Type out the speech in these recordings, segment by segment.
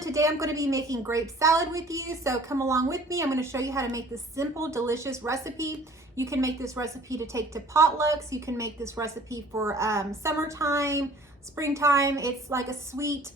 everyone. Today I'm going to be making grape salad with you, so come along with me. I'm going to show you how to make this simple, delicious recipe. You can make this recipe to take to potlucks. You can make this recipe for summertime, springtime. It's like a sweet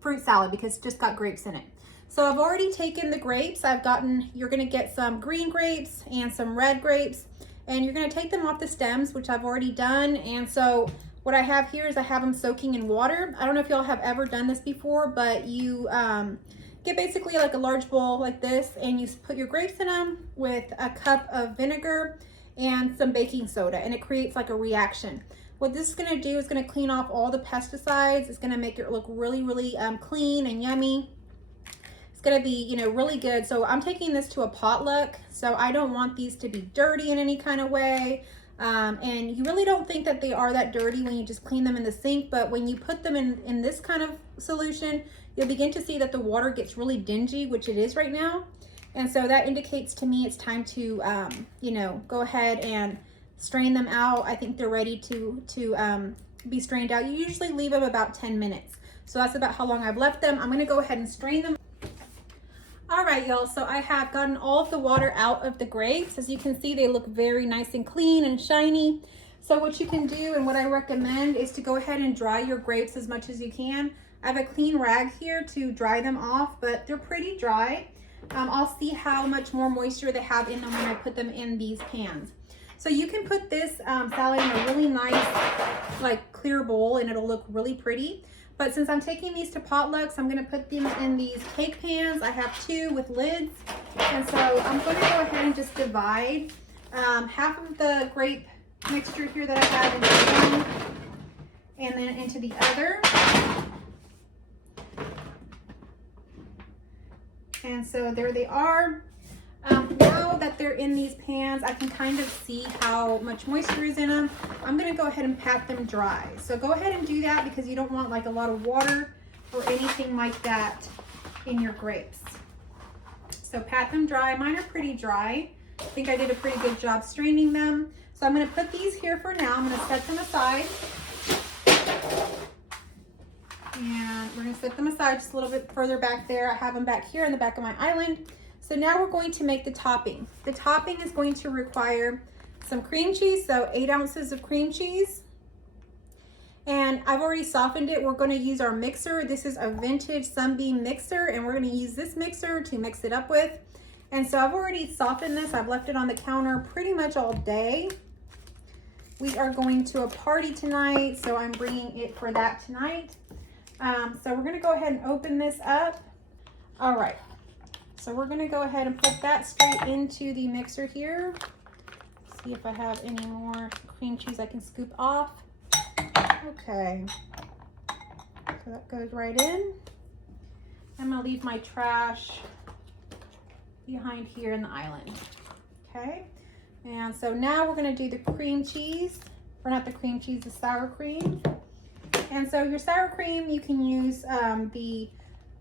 fruit salad because it's just got grapes in it. So I've already taken the grapes. You're going to get some green grapes and some red grapes, and you're going to take them off the stems, which I've already done. And so what I have here is I have them soaking in water. I don't know if y'all have ever done this before, but you get basically like a large bowl like this, and you put your grapes in them with a cup of vinegar and some baking soda, and it creates like a reaction. What this is going to do is going to clean off all the pesticides. It's going to make it look really, really clean and yummy. It's going to be, you know, really good. So I'm taking this to a potluck, so I don't want these to be dirty in any kind of way. And you really don't think that they are that dirty when you just clean them in the sink, but when you put them in this kind of solution, you'll begin to see that the water gets really dingy, which it is right now. And so that indicates to me it's time to, you know, go ahead and strain them out. I think they're ready to be strained out. You usually leave them about 10 minutes. So that's about how long I've left them. I'm going to go ahead and strain them. All right, y'all, so I have gotten all of the water out of the grapes. As you can see, they look very nice and clean and shiny. So what you can do, and what I recommend, is to go ahead and dry your grapes as much as you can. I have a clean rag here to dry them off, but they're pretty dry. I'll see how much more moisture they have in them when I put them in these pans. So you can put this salad in a really nice, like, clear bowl, and it'll look really pretty. But since I'm taking these to potlucks, I'm going to put them in these cake pans. I have 2 with lids. And so I'm going to go ahead and just divide half of the grape mixture here that I have into one and then into the other. And so there they are. Now that they're in these pans, I can kind of see how much moisture is in them. I'm going to go ahead and pat them dry. So go ahead and do that because you don't want like a lot of water or anything like that in your grapes. So pat them dry. Mine are pretty dry. I think I did a pretty good job straining them. So I'm going to put these here for now. I'm going to set them aside. And we're going to set them aside just a little bit further back there. I have them back here in the back of my island. So now we're going to make the topping. The topping is going to require some cream cheese, so 8 ounces of cream cheese. And I've already softened it. We're going to use our mixer. This is a vintage Sunbeam mixer, and we're going to use this mixer to mix it up with. And so I've already softened this. I've left it on the counter pretty much all day. We are going to a party tonight, so I'm bringing it for that tonight. So we're going to go ahead and open this up. All right. So we're going to go ahead and put that straight into the mixer here. See if I have any more cream cheese I can scoop off. Okay. So that goes right in. I'm going to leave my trash behind here in the island. Okay. And so now we're going to do the cream cheese. Or not the cream cheese, the sour cream. And so your sour cream, you can use the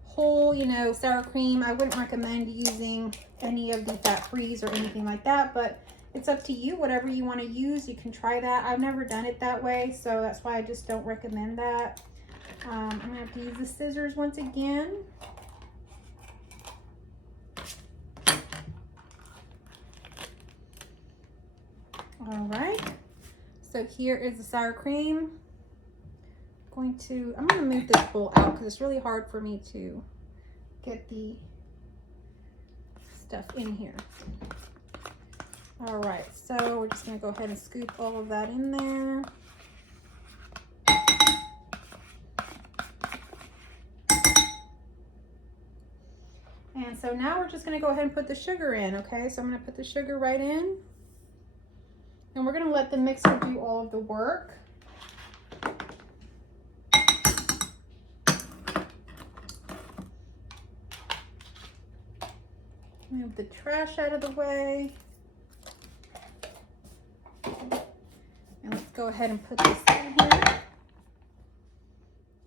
whole, you know, sour cream. I wouldn't recommend using any of the fat-frees or anything like that, but it's up to you. Whatever you want to use, you can try that. I've never done it that way, so that's why I just don't recommend that. I'm gonna have to use the scissors once again. All right, so here is the sour cream. I'm going to move this bowl out because it's really hard for me to get the stuff in here. All right, so we're just going to go ahead and scoop all of that in there. And so now we're just going to go ahead and put the sugar in, okay? So I'm going to put the sugar right in. And we're going to let the mixer do all of the work. Move the trash out of the way. And let's go ahead and put this in here.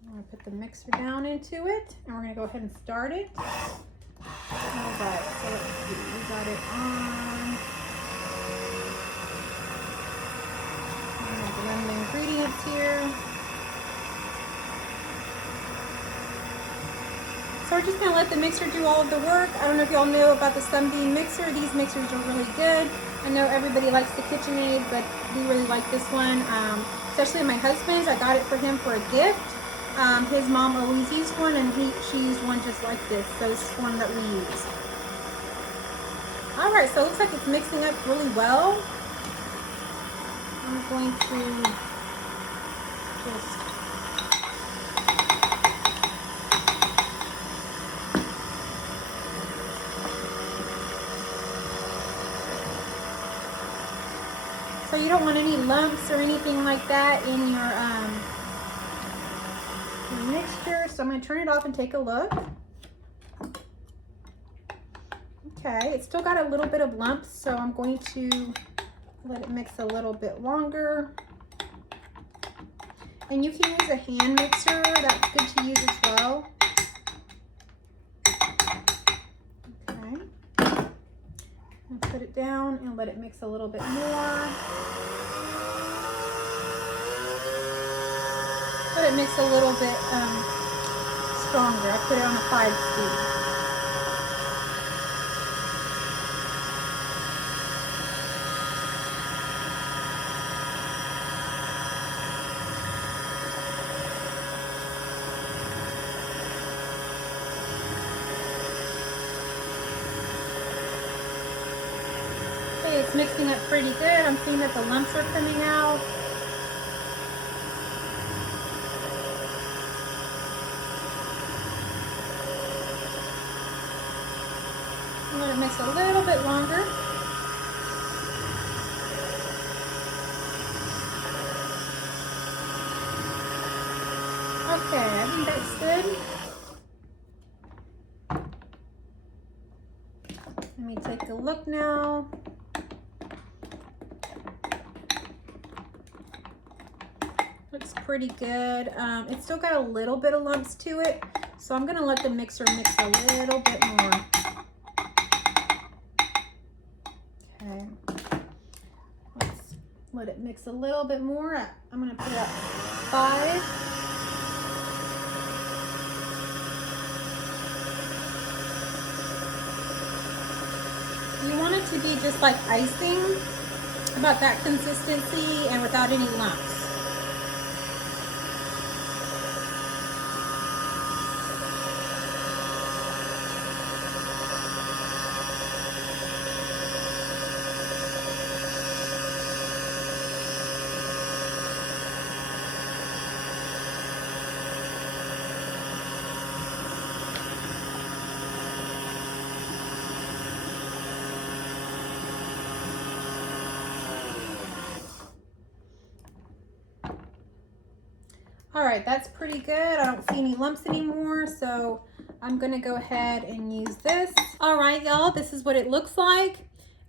I'm going to put the mixer down into it, and we're going to go ahead and start it. All right, so let's see. We got it on. I'm going to blend the ingredients here. So we're just gonna let the mixer do all of the work. I don't know if y'all know about the Sunbeam mixer. These mixers are really good. I know everybody likes the KitchenAid, but we really like this one, especially my husband's. I got it for him for a gift. His mom always used one, and she used one just like this. So this is one that we use. All right, so it looks like it's mixing up really well. I'm going to just so you don't want any lumps or anything like that in your mixture. So I'm going to turn it off and take a look. Okay, it's still got a little bit of lumps, so I'm going to let it mix a little bit longer. And you can use a hand mixer. That's good to use as well. Okay. And put it down and let it mix a little bit more. Let it mix a little bit stronger. I put it on a 5-speed. It's mixing up pretty good. I'm seeing that the lumps are coming out. I'm going to mix a little bit longer. Okay, I think that's good. Let me take a look now. Looks pretty good. It's still got a little bit of lumps to it, so I'm gonna let the mixer mix a little bit more. Okay, let's let it mix a little bit more. I'm gonna put it at 5. You want it to be just like icing, about that consistency and without any lumps. All right, that's pretty good. I don't see any lumps anymore, so I'm gonna go ahead and use this. All right, y'all, this is what it looks like.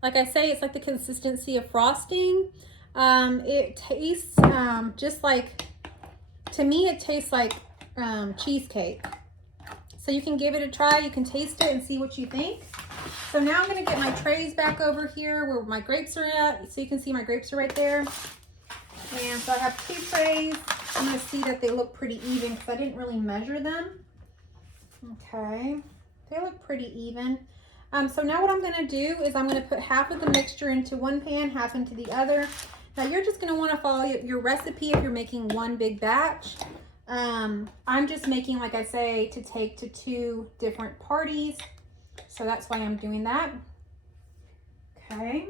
Like I say, it's like the consistency of frosting. It tastes just like, to me, it tastes like cheesecake. So you can give it a try. You can taste it and see what you think. So now I'm gonna get my trays back over here where my grapes are at. So you can see my grapes are right there. And so I have 2 trays. I'm going to see that they look pretty even because I didn't really measure them. Okay, they look pretty even. So now what I'm going to do is I'm going to put half of the mixture into one pan, half into the other. Now you're just going to want to follow your recipe if you're making one big batch. I'm just making, like I say, to take to 2 different parties. So that's why I'm doing that. Okay.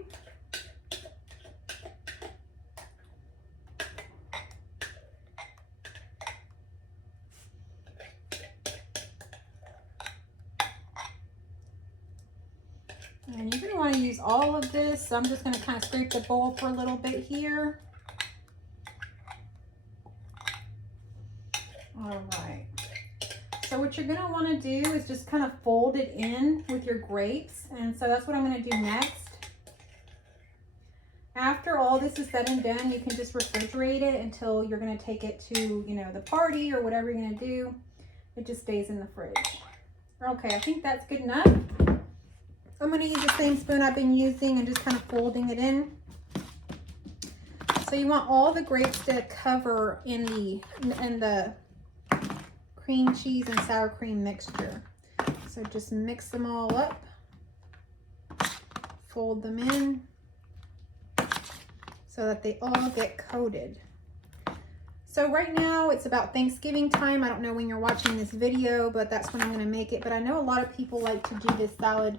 And you're going to want to use all of this. So I'm just going to kind of scrape the bowl for a little bit here. All right. So what you're going to want to do is just kind of fold it in with your grapes. And so that's what I'm going to do next. After all this is said and done, you can just refrigerate it until you're going to take it to, you know, the party or whatever you're going to do. It just stays in the fridge. Okay, I think that's good enough. I'm going to use the same spoon I've been using and just kind of folding it in. So you want all the grapes to cover in the cream cheese and sour cream mixture. So just mix them all up, fold them in so that they all get coated. So right now it's about Thanksgiving time. I don't know when you're watching this video, but that's when I'm going to make it. But I know a lot of people like to do this salad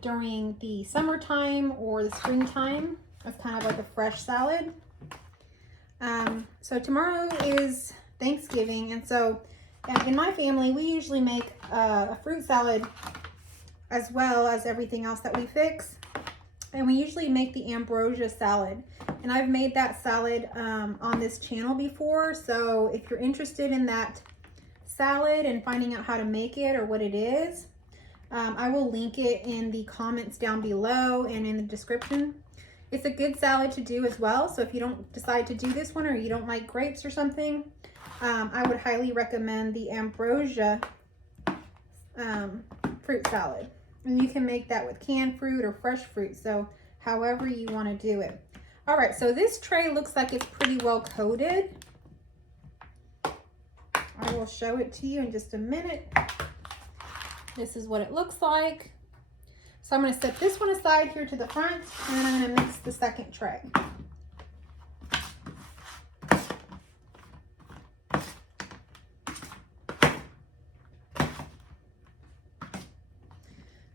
during the summertime or the springtime. It's kind of like a fresh salad. So tomorrow is Thanksgiving, and so in my family we usually make a fruit salad as well as everything else that we fix. And we usually make the ambrosia salad. And I've made that salad on this channel before. So if you're interested in that salad and finding out how to make it or what it is, I will link it in the comments down below and in the description. It's a good salad to do as well. So if you don't decide to do this one or you don't like grapes or something, I would highly recommend the ambrosia fruit salad. And you can make that with canned fruit or fresh fruit, so however you want to do it. All right, so this tray looks like it's pretty well coated. I will show it to you in just a minute. This is what it looks like. So I'm going to set this one aside here to the front, and then I'm going to mix the second tray.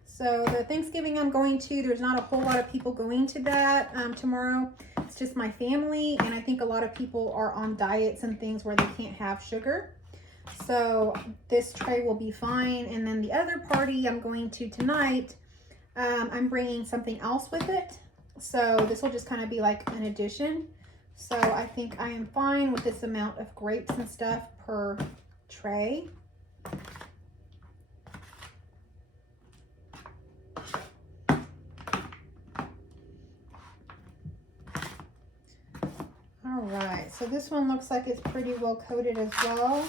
So the Thanksgiving I'm going to, there's not a whole lot of people going to that tomorrow. It's just my family, and I think a lot of people are on diets and things where they can't have sugar. So this tray will be fine. And then the other party I'm going to tonight, I'm bringing something else with it. So this will just kind of be like an addition. So I think I am fine with this amount of grapes and stuff per tray. All right, so this one looks like it's pretty well coated as well.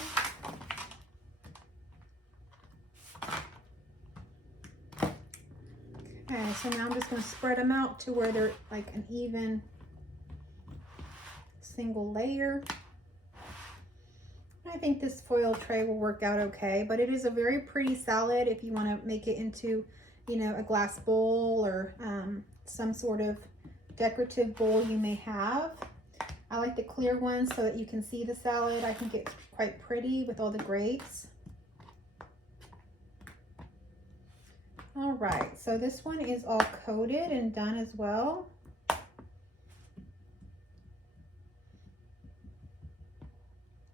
Okay, so now I'm just going to spread them out to where they're like an even single layer. I think this foil tray will work out okay, but it is a very pretty salad if you want to make it into, you know, a glass bowl or some sort of decorative bowl you may have. I like the clear ones so that you can see the salad. I think it's quite pretty with all the grapes. All right, so this one is all coated and done as well.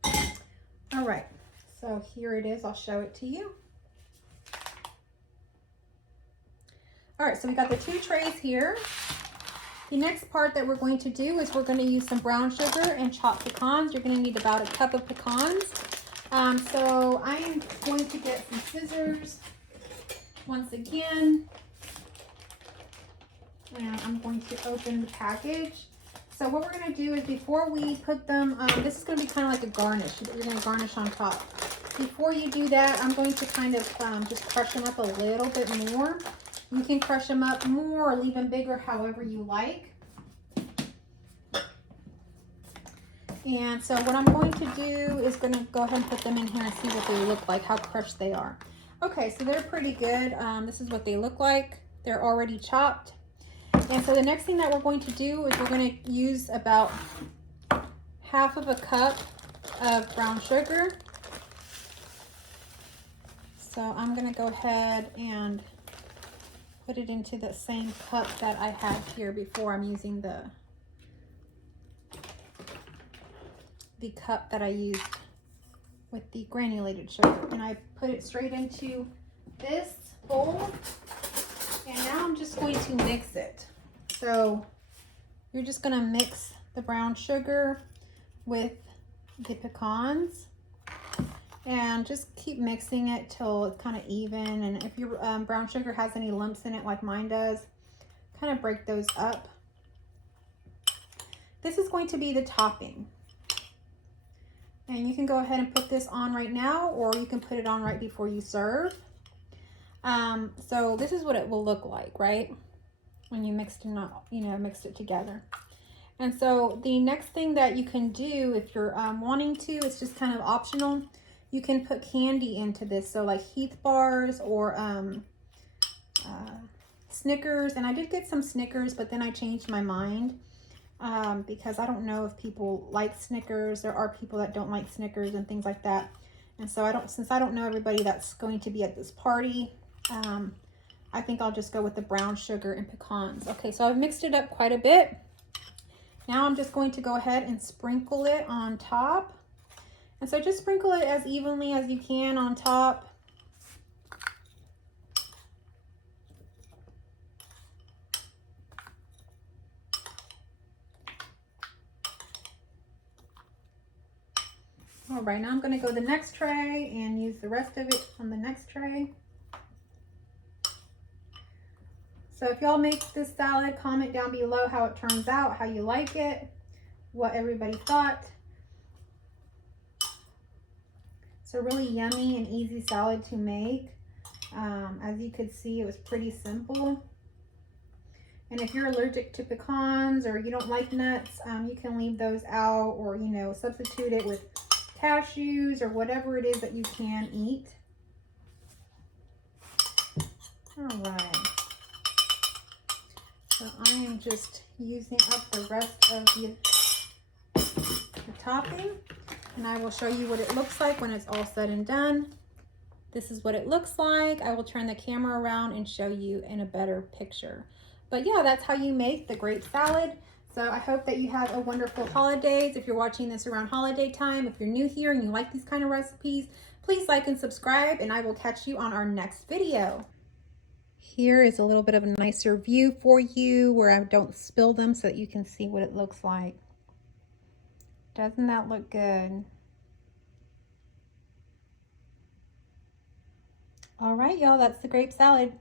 All right, so here it is. I'll show it to you. All right, so we got the two trays here. The next part that we're going to do is we're going to use some brown sugar and chopped pecans. You're going to need about a cup of pecans. So I am going to get some scissors once again. And I'm going to open the package. So what we're going to do is before we put them, this is going to be kind of like a garnish that you're going to garnish on top. Before you do that, I'm going to kind of just crush them up a little bit more. You can crush them up more or leave them bigger, however you like. And so what I'm going to do is going to go ahead and put them in here and see what they look like, how crushed they are. Okay, so they're pretty good. This is what they look like. They're already chopped. And so the next thing that we're going to do is we're going to use about half of a cup of brown sugar. So I'm going to go ahead and put it into the same cup that I had here before. I'm using the cup that I used with the granulated sugar, and I put it straight into this bowl, and now I'm just going to mix it. So you're just going to mix the brown sugar with the pecans and just keep mixing it till it's kind of even. And if your brown sugar has any lumps in it like mine does, kind of break those up. This is going to be the topping. And you can go ahead and put this on right now, or you can put it on right before you serve. So this is what it will look like, right? When you mixed it together. And so the next thing that you can do if you're wanting to, it's just kind of optional. You can put candy into this, so like Heath bars or Snickers. And I did get some Snickers, but then I changed my mind because I don't know if people like Snickers. There are people that don't like Snickers and things like that. And so since I don't know everybody that's going to be at this party, I think I'll just go with the brown sugar and pecans. Okay, so I've mixed it up quite a bit. Now I'm just going to go ahead and sprinkle it on top. And so just sprinkle it as evenly as you can on top. All right, now I'm going to go to the next tray and use the rest of it on the next tray. So if y'all make this salad, comment down below how it turns out, how you like it, what everybody thought. It's a really yummy and easy salad to make. As you could see, it was pretty simple. And if you're allergic to pecans or you don't like nuts, you can leave those out, or, you know, substitute it with cashews or whatever it is that you can eat. All right. So I am just using up the rest of the topping, and I will show you what it looks like when it's all said and done. This is what it looks like. I will turn the camera around and show you in a better picture. But yeah, that's how you make the grape salad. So I hope that you have a wonderful holidays. If you're watching this around holiday time, if you're new here and you like these kind of recipes, please like and subscribe, and I will catch you on our next video. Here is a little bit of a nicer view for you where I don't spill them so that you can see what it looks like. Doesn't that look good? All right, y'all, that's the grape salad.